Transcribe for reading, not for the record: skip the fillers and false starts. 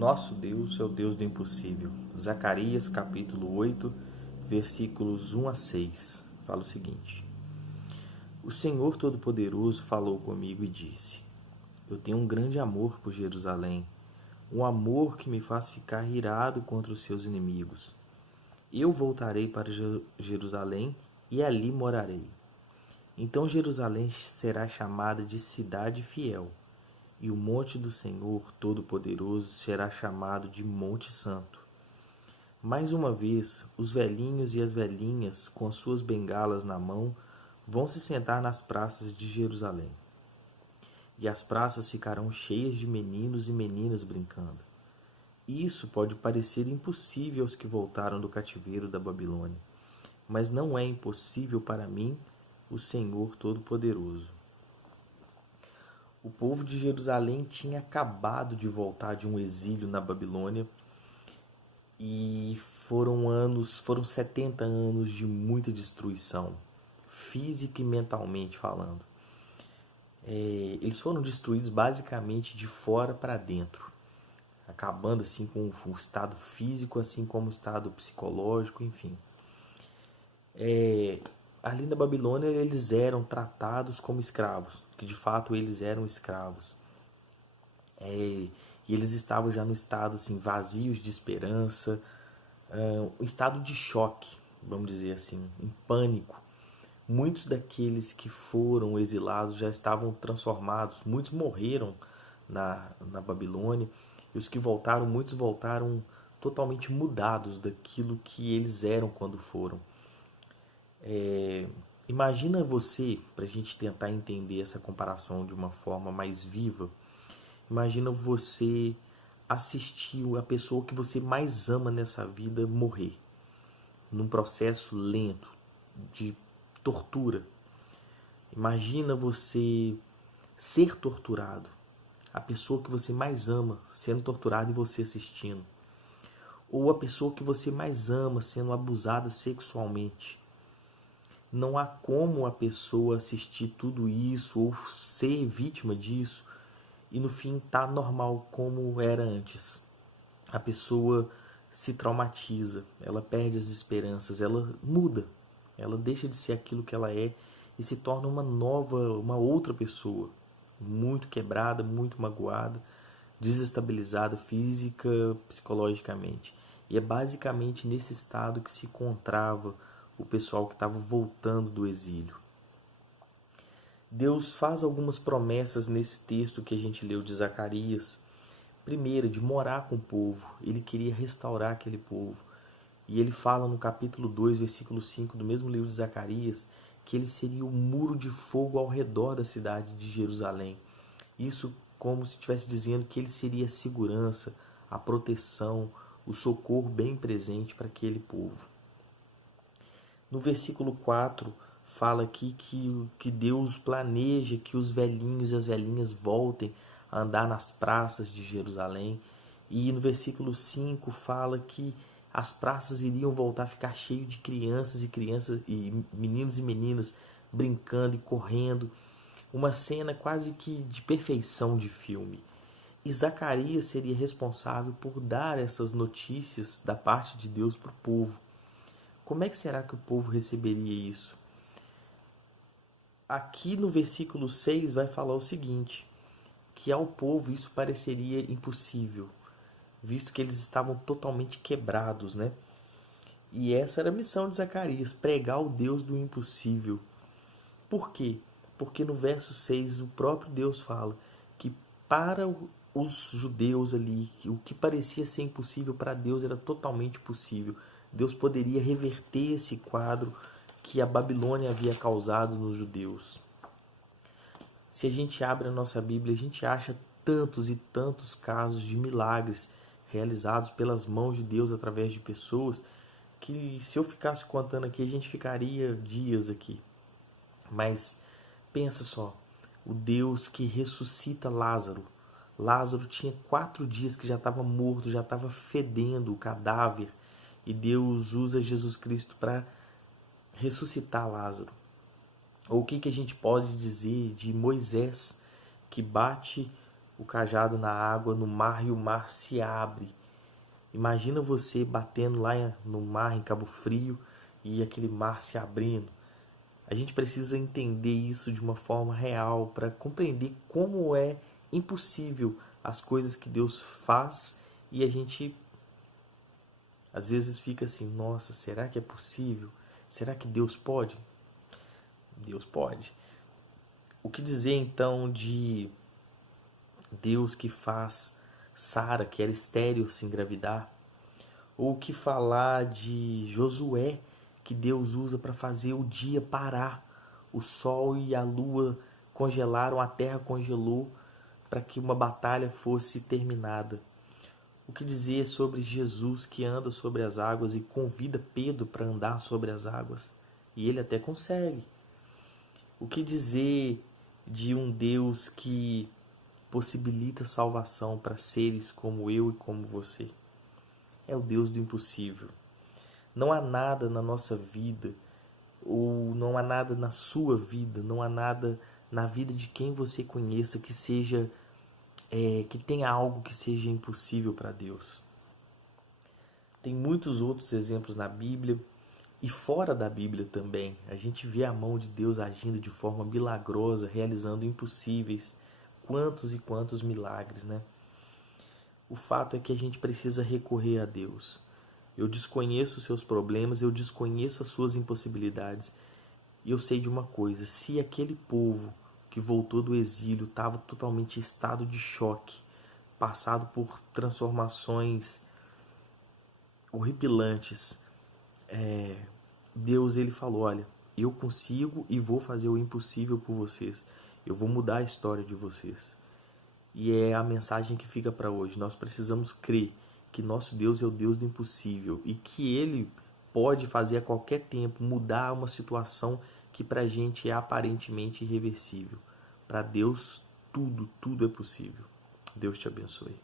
nosso Deus é o Deus do impossível. Zacarias capítulo 8, versículos 1 a 6, fala o seguinte: O Senhor Todo-Poderoso falou comigo e disse: Eu tenho um grande amor por Jerusalém, um amor que me faz ficar irado contra os seus inimigos. Eu voltarei para Jerusalém e ali morarei. Então Jerusalém será chamada de cidade fiel, e o monte do Senhor Todo-Poderoso será chamado de Monte Santo. Mais uma vez, os velhinhos e as velhinhas, com as suas bengalas na mão, vão se sentar nas praças de Jerusalém. E as praças ficarão cheias de meninos e meninas brincando. Isso pode parecer impossível aos que voltaram do cativeiro da Babilônia, mas não é impossível para mim, o Senhor Todo-Poderoso. O povo de Jerusalém tinha acabado de voltar de um exílio na Babilônia e foram 70 anos de muita destruição, física e mentalmente falando. Eles foram destruídos basicamente de fora para dentro, acabando assim com o estado físico, assim como o estado psicológico, enfim. Ali na Babilônia eles eram tratados como escravos, que de fato eles eram escravos. E eles estavam já no estado assim, vazios de esperança, um estado de choque, vamos dizer assim, em pânico. Muitos daqueles que foram exilados já estavam transformados, muitos morreram na Babilônia, e os que voltaram, muitos voltaram totalmente mudados daquilo que eles eram quando foram. Imagina você, para a gente tentar entender essa comparação de uma forma mais viva, imagina você assistir a pessoa que você mais ama nessa vida morrer, num processo lento, de tortura. Imagina você ser torturado, a pessoa que você mais ama sendo torturada e você assistindo. Ou a pessoa que você mais ama sendo abusada sexualmente. Não há como a pessoa assistir tudo isso ou ser vítima disso e no fim tá normal como era antes. A pessoa se traumatiza, ela perde as esperanças, ela muda, ela deixa de ser aquilo que ela é e se torna uma outra pessoa, muito quebrada, muito magoada, desestabilizada física, psicologicamente. E é basicamente nesse estado que se encontrava o pessoal que estava voltando do exílio. Deus faz algumas promessas nesse texto que a gente leu de Zacarias. Primeiro, de morar com o povo. Ele queria restaurar aquele povo. E ele fala no capítulo 2, versículo 5 do mesmo livro de Zacarias, que ele seria o muro de fogo ao redor da cidade de Jerusalém. Isso como se estivesse dizendo que ele seria a segurança, a proteção, o socorro bem presente para aquele povo. No versículo 4, fala aqui que Deus planeja que os velhinhos e as velhinhas voltem a andar nas praças de Jerusalém. E no versículo 5 fala que as praças iriam voltar a ficar cheias de crianças e meninos e meninas brincando e correndo. Uma cena quase que de perfeição de filme. E Zacarias seria responsável por dar essas notícias da parte de Deus para o povo. Como é que será que o povo receberia isso? Aqui no versículo 6 vai falar o seguinte, que ao povo isso pareceria impossível, visto que eles estavam totalmente quebrados, né? E essa era a missão de Zacarias, pregar o Deus do impossível. Por quê? Porque no verso 6 o próprio Deus fala que para os judeus ali, o que parecia ser impossível para Deus era totalmente possível. Deus poderia reverter esse quadro que a Babilônia havia causado nos judeus. Se a gente abre a nossa Bíblia, a gente acha tantos e tantos casos de milagres realizados pelas mãos de Deus através de pessoas que se eu ficasse contando aqui, a gente ficaria dias aqui. Mas pensa só, o Deus que ressuscita Lázaro. Lázaro tinha 4 dias que já estava morto, já estava fedendo o cadáver. E Deus usa Jesus Cristo para ressuscitar Lázaro. Ou o que a gente pode dizer de Moisés, que bate o cajado na água, no mar, e o mar se abre. Imagina você batendo lá no mar, em Cabo Frio, e aquele mar se abrindo. A gente precisa entender isso de uma forma real para compreender como é impossível as coisas que Deus faz, e a gente às vezes fica assim, nossa, será que é possível? Será que Deus pode? Deus pode. O que dizer então de Deus que faz Sara, que era estéril, se engravidar? Ou o que falar de Josué, que Deus usa para fazer o dia parar? O sol e a lua congelaram, a terra congelou para que uma batalha fosse terminada. O que dizer sobre Jesus, que anda sobre as águas e convida Pedro para andar sobre as águas? E ele até consegue. O que dizer de um Deus que possibilita salvação para seres como eu e como você? É o Deus do impossível. Não há nada na nossa vida, ou não há nada na sua vida, não há nada na vida de quem você conheça que seja que tenha algo que seja impossível para Deus. Tem muitos outros exemplos na Bíblia e fora da Bíblia também. A gente vê a mão de Deus agindo de forma milagrosa, realizando impossíveis. Quantos e quantos milagres, né? O fato é que a gente precisa recorrer a Deus. Eu desconheço os seus problemas, eu desconheço as suas impossibilidades. E eu sei de uma coisa, se aquele povo que voltou do exílio estava totalmente em estado de choque, passado por transformações horripilantes, Deus ele falou, olha, eu consigo e vou fazer o impossível por vocês. Eu vou mudar a história de vocês. E é a mensagem que fica para hoje. Nós precisamos crer que nosso Deus é o Deus do impossível e que Ele pode fazer a qualquer tempo mudar uma situação que para a gente é aparentemente irreversível. Para Deus, tudo é possível. Deus te abençoe.